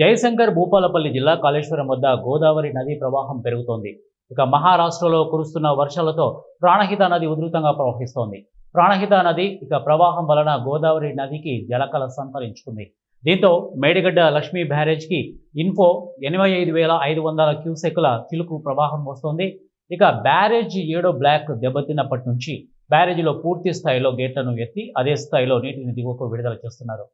జయశంకర్ భూపాలపల్లి జిల్లా కాళేశ్వరం వద్ద గోదావరి నది ప్రవాహం పెరుగుతోంది. ఇక మహారాష్ట్రలో కురుస్తున్న వర్షాలతో ప్రాణహిత నది ఉధృతంగా ప్రవహిస్తోంది. ప్రాణహిత నది ప్రవాహం వలన గోదావరి నదికి జలకళ సంతరించుకుంది. దీంతో మేడిగడ్డ లక్ష్మీ బ్యారేజ్కి ఇన్ఫో 85,500 క్యూసెక్కుల చిలుకు ప్రవాహం వస్తోంది. బ్యారేజ్ 7వ బ్లాక్ దెబ్బతిన్నప్పటి నుంచి బ్యారేజీలో పూర్తి స్థాయిలో గేట్లను ఎత్తి అదే స్థాయిలో నీటిని దిగువకు విడుదల చేస్తున్నారు.